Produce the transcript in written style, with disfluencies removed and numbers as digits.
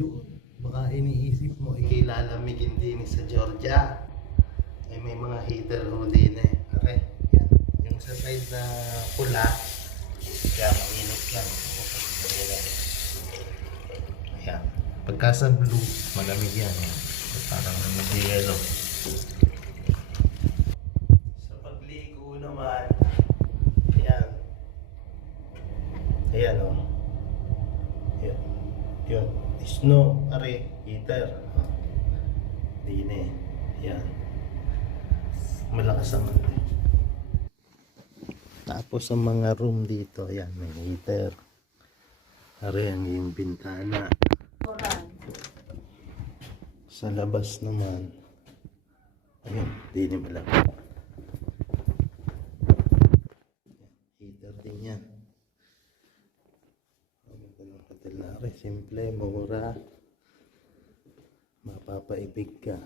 Yun, baka iniisip mo ikay lalamigin din sa Georgia. Ay may mga heater ho din eh. Okay, yan. Yung sa side na pula, kaya mainit yan. Ayan. Pagka sa blue, malamig yan. Parang nag-yellow. Sa pagligo naman, ayan. Ayan o. Ayan. Yun. Snow, are, heater. Dine. Ayan. Malakas naman. Tapos ang mga room dito, ayan, may heater. Are, yung bintana. Sa labas naman, ayun, dine malaki. Heater din yan. Simple, mura, mapapaibig ka.